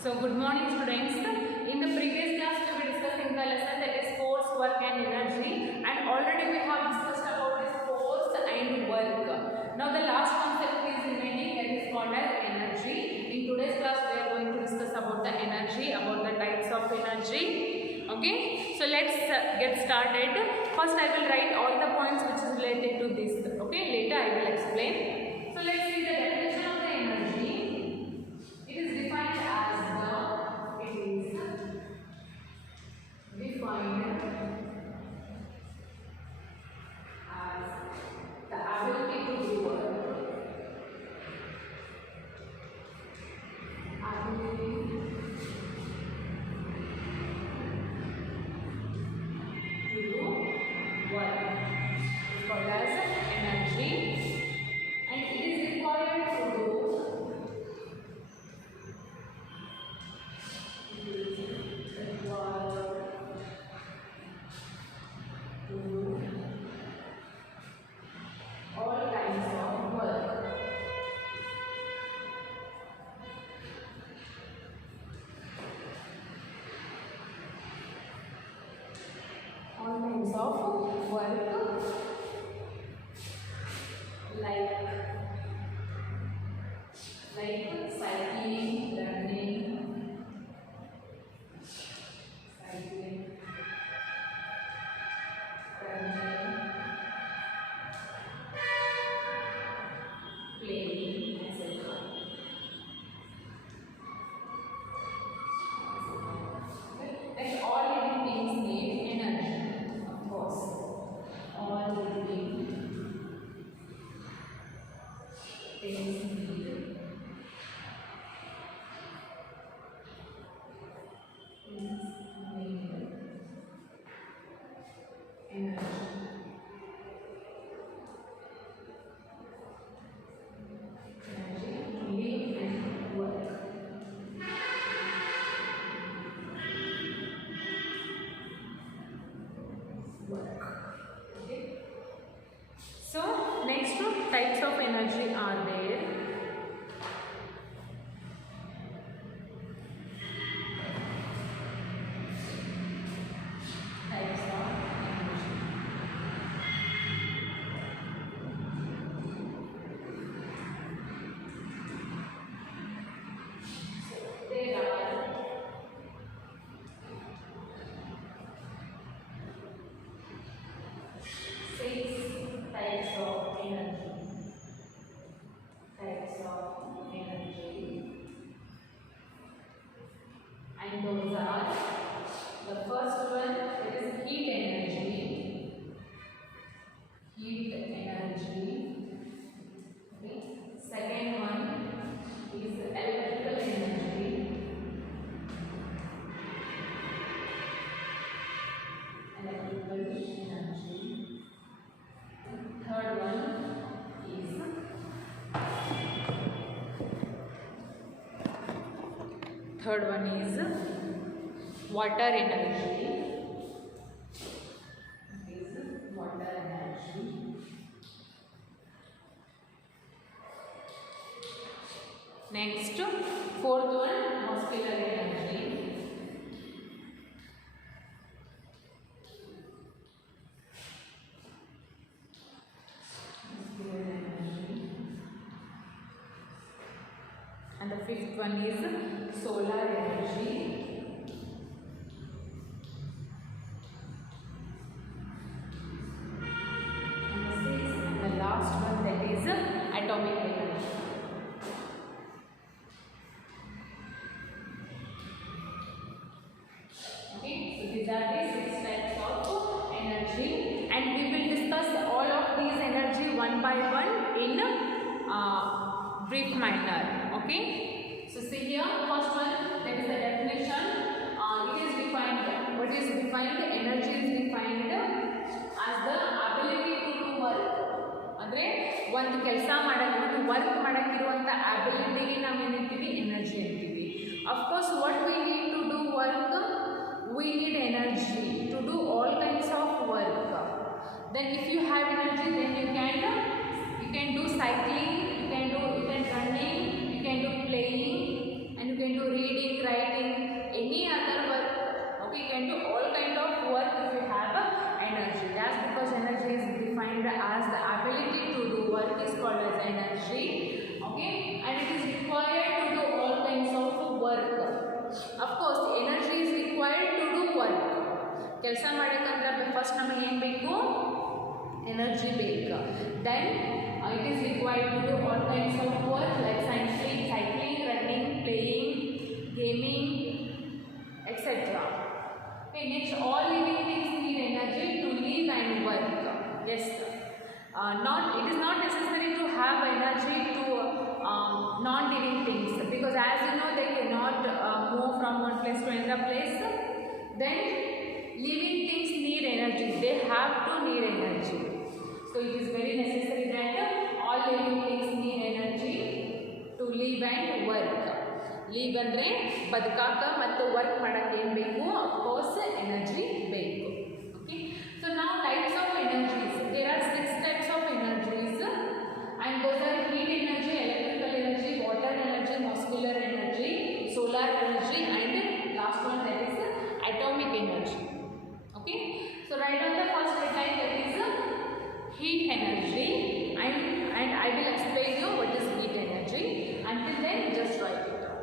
So good morning students. In the previous class we were discussing the lesson that is force, work and energy, and already we have discussed about this force and work. Now the last concept is remaining, that is called as energy. In today's class we are going to discuss about the energy, about the types of energy. Okay, so let's get started. First I will write all the points which is related to this. Okay, later I will explain. So let's see the definition of the energy. It is defined as the ability to do work. Called as energy, and it is required to do all kinds of work. All kinds of work like cycling, running, playing, etc. Like all living things need energy, of course. All living things need energy. So next two types of energy are there. Types of energy. So there are six types of energy. And those are, the first one is heat energy. Okay. Second one is electrical energy. Third one is water energy. Next, fourth one, muscular energy. And the fifth one is solar energy. And the sixth and the last one, that is atomic energy. Okay, so these are the six types of energy, and we will discuss all of these energy one by one in brief manner. Okay, so see here, first one, that is the definition. It is defined. What is defined? Energy is defined as the ability to do work. ಅಂದ್ರೆ ಒಂದು ಕೆಲಸ ಮಾಡಕ್ಕೆ, ಒಂದು work ಮಾಡಕ್ಕೆ ಇರುವಂತ ಅಬಿಲಿಟಿಗೆ ನಾವು ಏನಂತೀವಿ? Energy ಅಂತೀವಿ. Of course, what we need to do work? We need energy to do all kinds of work. Then if you have energy, then you can do cycling, you can running, you can do playing, and you can do reading, writing. ಕೆಲಸ ಮಾಡಬೇಕಂದ್ರೆ first ನಮಗೆ ಏನು ಬೇಕು, energy ಬೇಕು. Then it is required to do all kinds of work like cycling, running, playing, gaming, etc. Okay, next, all living things need energy to live and work. Yes, it is not necessary to have energy to non-living things, because as you know they cannot move from one place to another place. Then living things need energy, they have to need energy. So it is very necessary that all living things need energy to live and work. Live ಅಂದ್ರೆ ಬದುಕಾಕ ಮತ್ತು work ಮಾಡಕ್ಕೆ ಏನು ಬೇಕು, of course energy ಬೇಕು. Okay, so ನಾವು types of energies, there are 6 types of energies and those are heat energy, electrical energy, water energy, muscular energy, solar energy, and last one that is atomic energy. Okay, so write down the first headline, that is heat energy, and I will explain you what is heat energy. Until then, just write it down.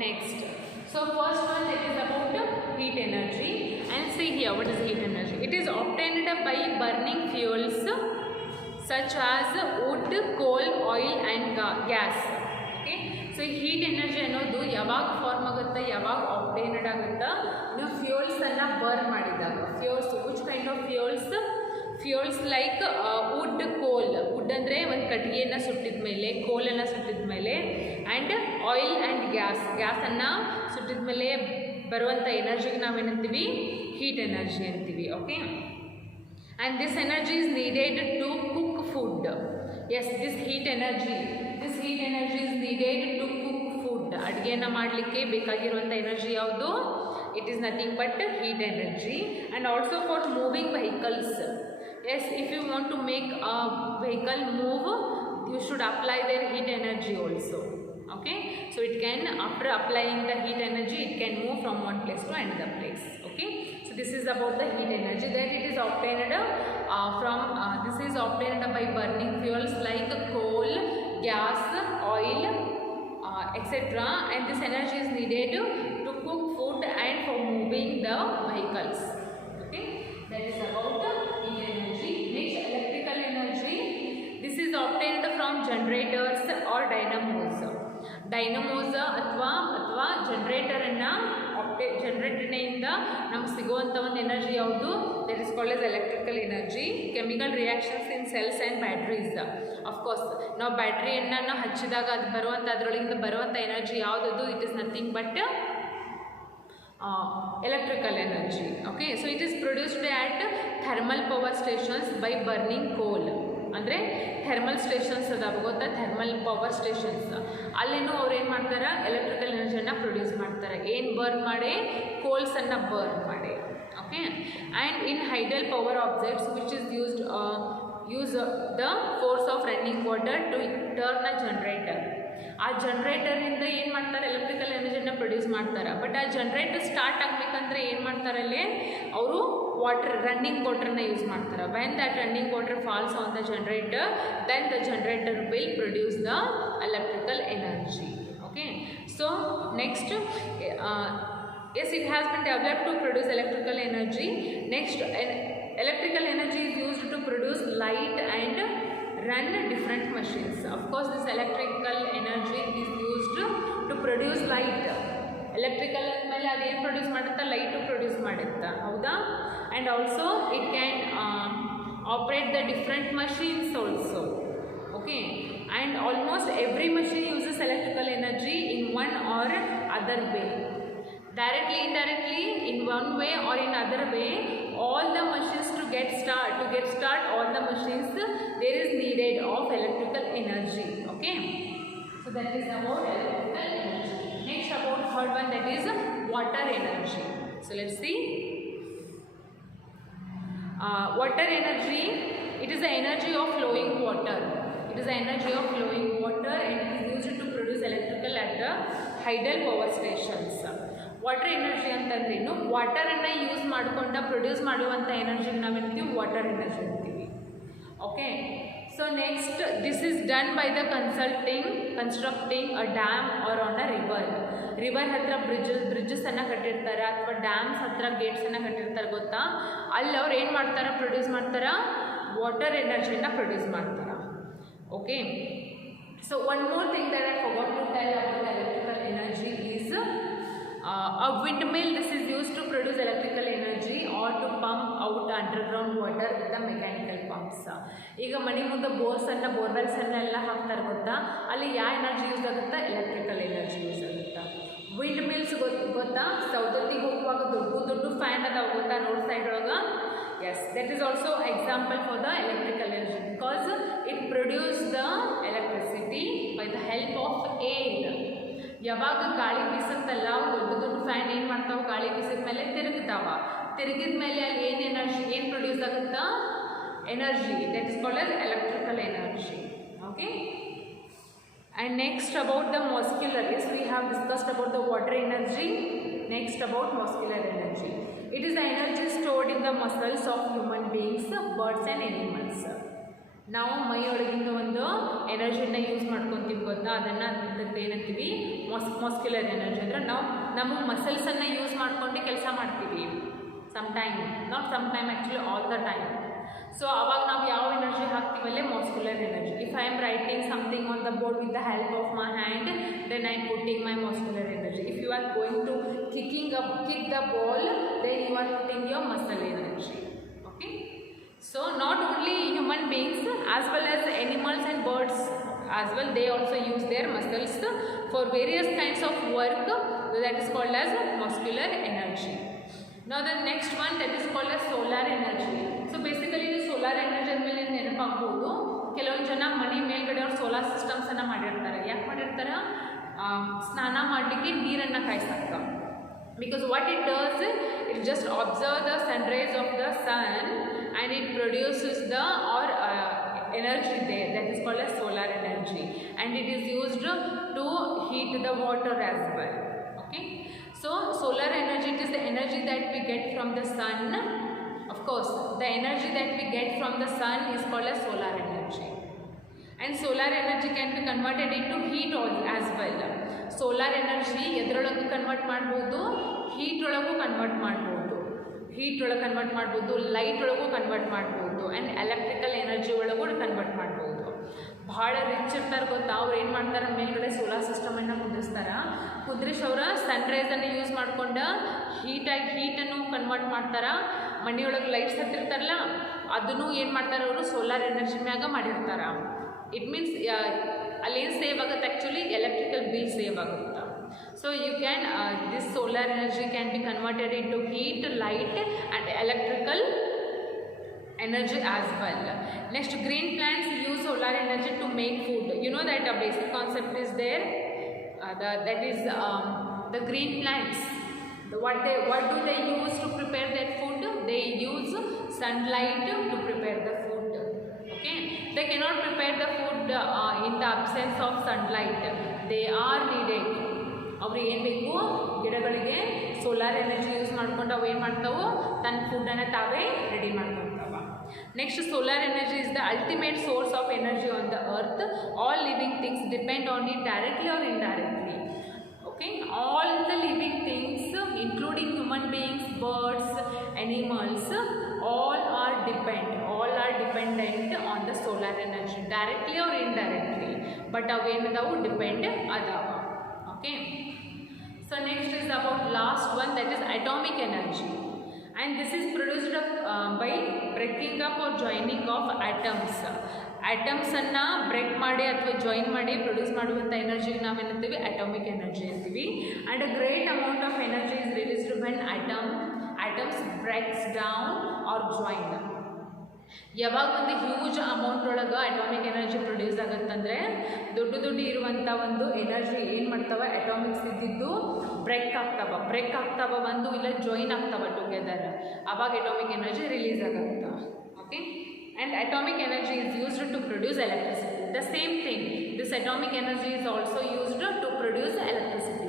Next, so first one, that is about heat energy, and see here what is heat energy. It is obtained by burning fuels such as wood, coal, oil and gas. Okay, so heat energy ಅನ್ನೋದು ಯಾವಾಗ form ಆಗುತ್ತೆ, ಯಾವಾಗ obtained ಆಗುತ್ತಾ, ನೀವು fuels ಅನ್ನ burn ಮಾಡಿದಾಗ. Fuels, which kind of fuels like wood, coal. wood ಅಂದರೆ ಒಂದು ಕಟ್ಟಿಗೆಯನ್ನು ಸುಟ್ಟಿದ ಮೇಲೆ, ಕೋಲನ್ನು ಸುಟ್ಟಿದ ಮೇಲೆ, ಆ್ಯಂಡ್ ಆಯಿಲ್ ಆ್ಯಂಡ್ ಗ್ಯಾಸನ್ನು ಸುಟ್ಟಿದ ಮೇಲೆ ಬರುವಂಥ ಎನರ್ಜಿಗೆ ನಾವೇನಂತೀವಿ, ಹೀಟ್ ಎನರ್ಜಿ ಅಂತೀವಿ. Okay, and this energy is needed to cook food. Yes, this heat energy is needed to cook food. ಅಡುಗೆಯನ್ನು ಮಾಡಲಿಕ್ಕೆ ಬೇಕಾಗಿರುವಂಥ ಎನರ್ಜಿ ಯಾವುದು? It is nothing but heat energy. And also for moving vehicles. Yes, if you want to make a vehicle move, you should apply their heat energy also. Okay, so it can, after applying the heat energy, it can move from one place to another place. Okay, so this is about the heat energy, that it is obtained this is obtained by burning fuels like coal, gas, oil, etc. And this energy is needed to cook food and for moving the vehicles. Okay, that is about the heat energy. Next, electrical energy. This is obtained from generators or dynamos. ಅಥವಾ ಜನರೇಟರನ್ನು ಜನರೇಟರ್ನಿಂದ ನಮ್ಗೆ ಸಿಗುವಂಥ ಒಂದು energy ಯಾವುದು? That is called as electrical energy. Chemical reactions in cells and batteries. Of course ನಾವು ಬ್ಯಾಟ್ರಿಯನ್ನು ನಾವು ಹಚ್ಚಿದಾಗ ಅದು ಬರುವಂಥ, ಅದರೊಳಗಿಂದ ಬರುವಂಥ ಎನರ್ಜಿ ಯಾವುದದು? It is nothing but electrical energy. Okay, so it is produced at thermal power stations by burning coal. ಅಂದರೆ thermal stations ಅದಾವ ಗೊತ್ತಾ, thermal power stations. ಅಲ್ಲೇನೋ ಅವ್ರು ಏನು ಮಾಡ್ತಾರೆ, ಎಲೆಕ್ಟ್ರಿಕಲ್ ಎನರ್ಜಿಯನ್ನು ಪ್ರೊಡ್ಯೂಸ್ ಮಾಡ್ತಾರೆ. ಏನು ಬರ್ನ್ ಮಾಡಿ? ಕೋಲ್ಸನ್ನು ಬರ್ನ್ ಮಾಡಿ. Okay, and in hydel power objects which is use the force of running water to turn a generator. ಆ ಜನ್ರೇಟರಿಂದ ಏನು ಮಾಡ್ತಾರೆ, ಎಲೆಕ್ಟ್ರಿಕಲ್ ಎನರ್ಜಿನ ಪ್ರೊಡ್ಯೂಸ್ ಮಾಡ್ತಾರೆ. ಬಟ್ ಆ ಜನ್ರೇಟರ್ ಸ್ಟಾರ್ಟ್ ಆಗಬೇಕಂದ್ರೆ ಏನು ಮಾಡ್ತಾರಲ್ಲಿ ಅವರು ರನ್ನಿಂಗ್ ವಾಟರ್ನ ಯೂಸ್ ಮಾಡ್ತಾರೆ. When that running water falls on the generator, then the generator will produce the electrical energy. Okay, so next yes, it has been developed to produce electrical energy. Next, electrical energy is used to produce light and run different machines. Of course, this electrical energy is used to produce light. Electrical ಮೇಲೆ ಅದೇನು produce ಮಾಡುತ್ತಾ, light produce ಮಾಡುತ್ತಾ, ಹೌದಾ? And also it can operate the different machines also. Okay, and almost every machine uses electrical energy in one or other way, directly, indirectly, in one way or in other way. All the machines to get start all the machines there is needed of electrical energy. Okay, so that is about electrical energy. Next, about third one, that is water energy. So let's see. Water energy, it is the energy of flowing water. It is the energy of flowing water and it is used to produce electrical at the hydel power stations. Water energy ಅಂತಂದ್ರೇನು, ವಾಟರನ್ನು use ಮಾಡಿಕೊಂಡು produce ಮಾಡುವಂಥ ಎನರ್ಜಿಗೆ ನಾವೇನ್ತೀವಿ, water energy ಅಂತೀವಿ. Okay, so next, this is done by the constructing a dam or on a river ಹತ್ರ ಬ್ರಿಡ್ಜಸನ್ನು ಕಟ್ಟಿರ್ತಾರೆ ಅಥವಾ ಡ್ಯಾಮ್ಸ್ ಹತ್ರ ಗೇಟ್ಸನ್ನು ಕಟ್ಟಿರ್ತಾರೆ, ಗೊತ್ತಾ? ಅಲ್ಲಿ ಅವ್ರು ಏನು ಮಾಡ್ತಾರೆ, ಪ್ರೊಡ್ಯೂಸ್ ಮಾಡ್ತಾರೆ, ವಾಟರ್ ಎನರ್ಜಿನ ಪ್ರೊಡ್ಯೂಸ್ ಮಾಡ್ತಾರೆ. Okay, so one more thing that I forgot to tell about electrical energy is a windmill. This is used to produce electrical energy or to pump out underground water with the mechanical pumps. ಈಗ ಮನೆ ಮುಂದೆ ಬೋರ್ವೆಲ್ಸನ್ನೆಲ್ಲ ಹಾಕ್ತಾರೆ, ಗೊತ್ತಾ? ಅಲ್ಲಿ ಯಾವ energy use ಆಗುತ್ತಾ, electrical energy use ಆಗುತ್ತಾ. Wind mills ಗೊತ್ತಾ, ಸೌದತ್ತಿಗೆ ಹೋಗುವಾಗ ದೊಡ್ಡ ಫ್ಯಾನ್ ಅದಾವ, ಗೊತ್ತಾ, ರೋಡ್ ಸೈಡ್ ಒಳಗೆ. Yes, that is also example for the electrical energy because it produces the electricity by the help of air. ಯಾವಾಗ ಗಾಳಿ ಬೀಸುತ್ತಲ್ಲ, ದೊಡ್ಡ ಫ್ಯಾನ್ ಏನು ಮಾಡ್ತಾವೆ, ಗಾಳಿ ಬೀಸಿದ ಮೇಲೆ ತಿರುಗಿದ ಮೇಲೆ ಅಲ್ಲಿ ಏನು ಪ್ರೊಡ್ಯೂಸ್ ಆಗುತ್ತಾ, energy. That is called as electrical energy. Okay, and next about the muscular, yes, we have discussed about the water energy. Next, about muscular energy. It is the energy stored in the muscles of human beings, birds and animals. ನಾವು ಮೈಯೊಳಗಿಂದ ಒಂದು ಎನರ್ಜಿನ use ಮಾಡ್ಕೊತೀವಿ, ಗೊತ್ತಾ? ಅದನ್ನು ಏನಂತೀವಿ, muscular energy. ಅಂದರೆ ನಾವು ನಮ್ಮ ಮಸಲ್ಸನ್ನು use ಮಾಡ್ಕೊಂಡು ಕೆಲಸ ಮಾಡ್ತೀವಿ. Sometime, not sometime, actually all the time. So ಅವಾಗ ನಾವು ಯಾವ ಎನರ್ಜಿ ಹಾಕ್ತೀವಲ್ಲೇ muscular energy. If I am writing something on the board with the help of my hand, then I am putting my muscular energy. If you are going to kick the ball, then you are putting your muscle energy. Okay, so not only human beings as well as animals and birds as well, they also use their muscles for various kinds of work. That is called as muscular energy. Now the next one, that is called as solar energy. So basically the solar energy ಮೇಲೆ ನೆನಪಾಗ್ಬೋದು, ಕೆಲವೊಂದು ಜನ ಮನೆ ಮೇಲ್ಗಡೆ ಅವ್ರು solar ಸಿಸ್ಟಮ್ಸನ್ನು ಮಾಡಿರ್ತಾರೆ. ಯಾಕೆ ಮಾಡಿರ್ತಾರೆ? ಸ್ನಾನ ಮಾಡಲಿಕ್ಕೆ ನೀರನ್ನು ಕಾಯಿಸಕ್ಕ. Because what it does, it just observe the sun rays of the sun and it produces the energy there. That is called as solar energy and it is used to heat the water as well. Okay, so solar energy, it is the energy that we get from the sun. Of course, the energy that we get from the sun is called as solar energy. And solar energy can be converted into heat as well. Solar energy ಎದ್ರೊಳಗೂ convert ಮಾಡ್ಬೋದು, heat ಒಳಗೂ convert ಮಾಡ್ಬೋದು, light ಒಳಗೂ convert ಮಾಡ್ಬೋದು and electrical energy ಒಳಗೂ convert ಮಾಡ್ಬೋದು. ಭಾಳ rich ಇರ್ತಾರೆ, ಗೊತ್ತಾ? ಅವ್ರು ಏನು ಮಾಡ್ತಾರೆ, ಮೇಲ್ಗಡೆ ಸೋಲಾರ್ ಸಿಸ್ಟಮನ್ನು ಕುಂದ್ರಿಸಿ ಅವರ ಸನ್ರೈಸನ್ನು ಯೂಸ್ ಮಾಡ್ಕೊಂಡು ಹೀಟನ್ನು ಕನ್ವರ್ಟ್ ಮಾಡ್ತಾರೆ. ಮನೆಯೊಳಗೆ ಲೈಟ್ಸ್ ಹತ್ತಿರ್ತಾರಲ್ಲ, ಅದನ್ನು ಏನು ಮಾಡ್ತಾರೆ, ಅವರು ಸೋಲಾರ್ ಎನರ್ಜಿ ಮ್ಯಾಗ ಮಾಡಿರ್ತಾರೆ. ಇಟ್ ಮೀನ್ಸ್ ಅಲ್ಲೇನು ಸೇವ್ ಆಗುತ್ತೆ, ಆ್ಯಕ್ಚುಲಿ ಎಲೆಕ್ಟ್ರಿಕಲ್ ಬಿಲ್ ಸೇವ್ ಆಗುತ್ತೆ. So you can this solar energy can be converted into heat, light and electrical energy as well. Next, green plants use solar energy to make food. You know that a basic concept is there. That is the green plants. What do they use to prepare their food? They use sunlight to prepare the food. Okay. they cannot prepare the food in the absence of sunlight. They are needed. ಅವ್ರಿಗೆ ಏನು ಬೇಕು, ಗಿಡಗಳಿಗೆ solar energy use ಮಾಡ್ಕೊಂಡು ಅವು ಏನು ಮಾಡ್ತಾವೆ, ತನ್ನ ಫುಡ್ಡನ್ನು ತಾವೇ ರೆಡಿ ಮಾಡ್ಕೊತಾವ. Next, solar energy is the ultimate source of energy on the earth. All living things depend on it directly or indirectly. Okay, all the living things including human beings, birds, animals, all are dependent on the solar energy directly or indirectly, but avenadavu depend adava. Okay, so next is about last one, that is atomic energy, and this is produced by breaking up or joining of atoms. ಆಟಮ್ಸನ್ನು break ಮಾಡಿ ಅಥವಾ join ಮಾಡಿ produce ಮಾಡುವಂಥ ಎನರ್ಜಿಗೆ ನಾವೇನಂತೀವಿ, atomic energy ಅಂತೀವಿ. And a great amount of energy is released when atoms breaks down or join. ಯಾವಾಗ ಒಂದು ಹ್ಯೂಜ್ ಅಮೌಂಟ್ ಒಳಗೆ ಅಟಾಮಿಕ್ ಎನರ್ಜಿ ಪ್ರೊಡ್ಯೂಸ್ ಆಗುತ್ತಂದರೆ, ದೊಡ್ಡ ಇರುವಂಥ ಒಂದು ಎನರ್ಜಿ ಏನು ಮಾಡ್ತಾವೆ, ಅಟಾಮಿಕ್ಸ್ ಇದ್ದಿದ್ದು ಬ್ರೇಕ್ ಆಗ್ತಾವ ಒಂದು ಇಲ್ಲ ಜಾಯಿನ್ ಆಗ್ತಾವ ಟುಗೆದರ್, ಆವಾಗ ಅಟಾಮಿಕ್ ಎನರ್ಜಿ ರಿಲೀಸ್ ಆಗುತ್ತೆ. Okay, and atomic energy is used to produce electricity. The same thing, this atomic energy is also used to produce electricity.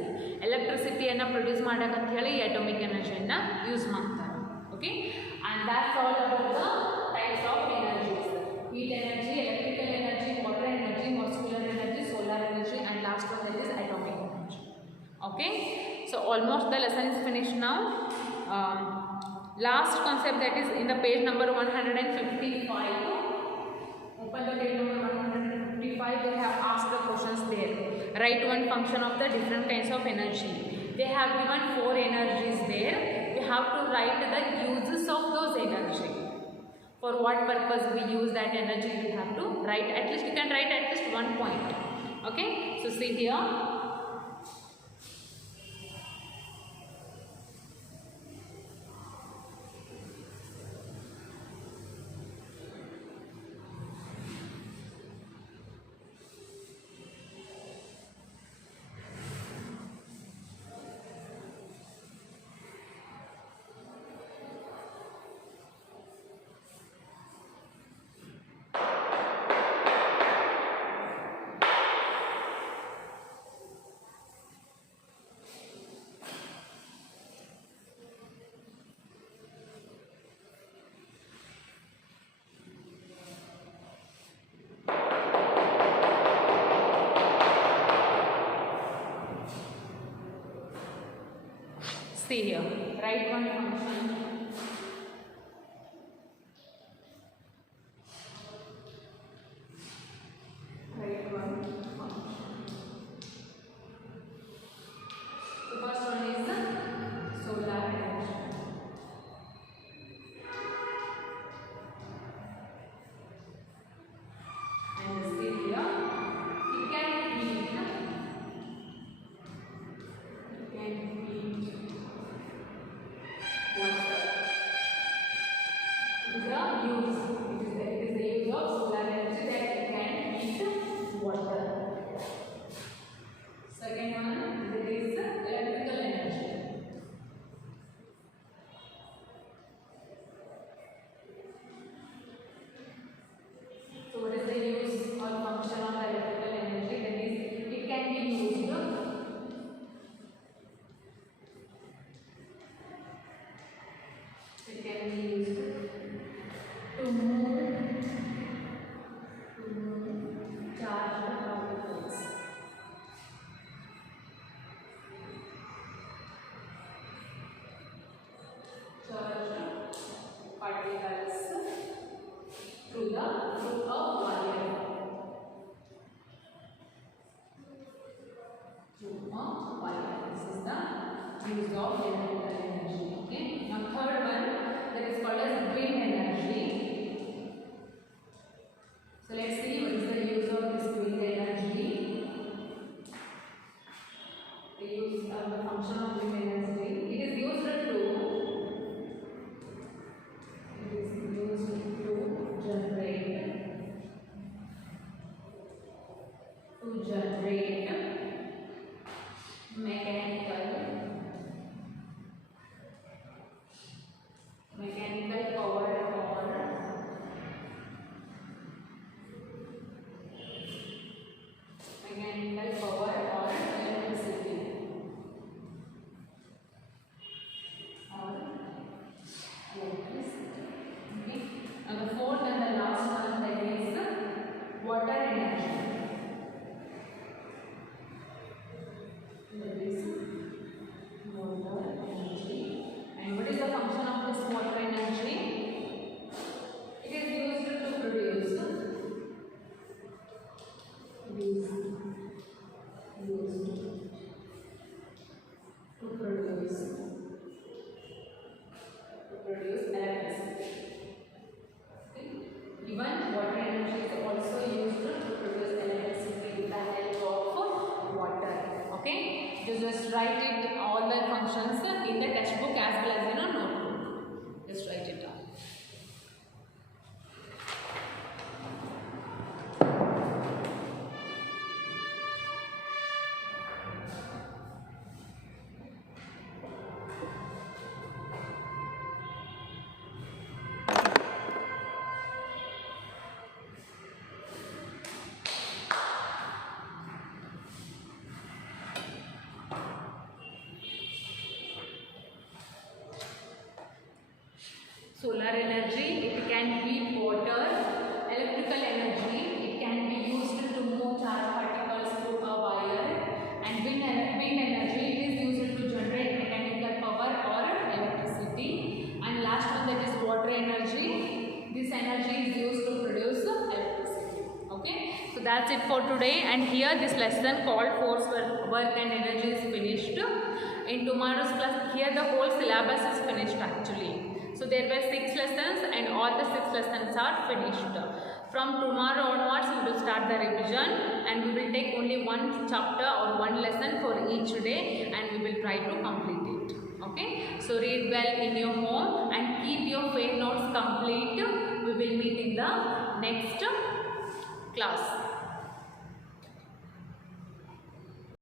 Electricity-ಯನ್ನು ಪ್ರೊಡ್ಯೂಸ್ ಮಾಡೋಕ್ಕಂತ ಹೇಳಿ ಈ ಅಟಾಮಿಕ್ ಎನರ್ಜಿಯನ್ನು ಯೂಸ್ ಮಾಡ್ತಾರೆ. Okay, and that's all about the types of energies: heat energy, electrical energy, water energy, muscular energy, solar energy, and last one, that is atomic energy. Okay, so almost the lesson is finished now. Last concept, that is in the page number 155. Open the page number 155. They have asked the questions there. Write one function of the different kinds of energy. They have given 4 energies there. We have to write the uses of those energy. For what purpose we use that energy, we have to write. At least you can write at least 1 point. Okay, so see here. See here, write one function. Write one function. The first one is the solar energy. And see here, it can heat. Use of electrical energy. Okay. Now third one, that is called as green energy. So let's see what is the use of this green energy. The use of the function of green energy. It is used to generate mechanical power mechanical power or electricity. Okay. Now the fourth and the last one, that is water energy. That is water energy. And what is the function of this water energy? It is used to produce. Electricity. Okay. Even water energy is also used to produce electricity with the help of water. Okay. Just write it all the functions in the textbook as well as in a notebook. Just write it down. Solar energy, it can heat water. Electrical energy, it can be used to move charged particles through a wire. And wind energy, it is used to generate mechanical power or electricity. And last one, that is water energy. This energy is used to produce electricity. Okay, so that's it for today. And here this lesson called force, work and energy is finished. In tomorrow's class, here the whole syllabus is finished actually. So there were 6 lessons and all the 6 lessons are finished. From tomorrow onwards we will start the revision and we will take only one chapter or one lesson for each day and we will try to complete it. Okay. So read well in your home and keep your fair notes complete. We will meet in the next class.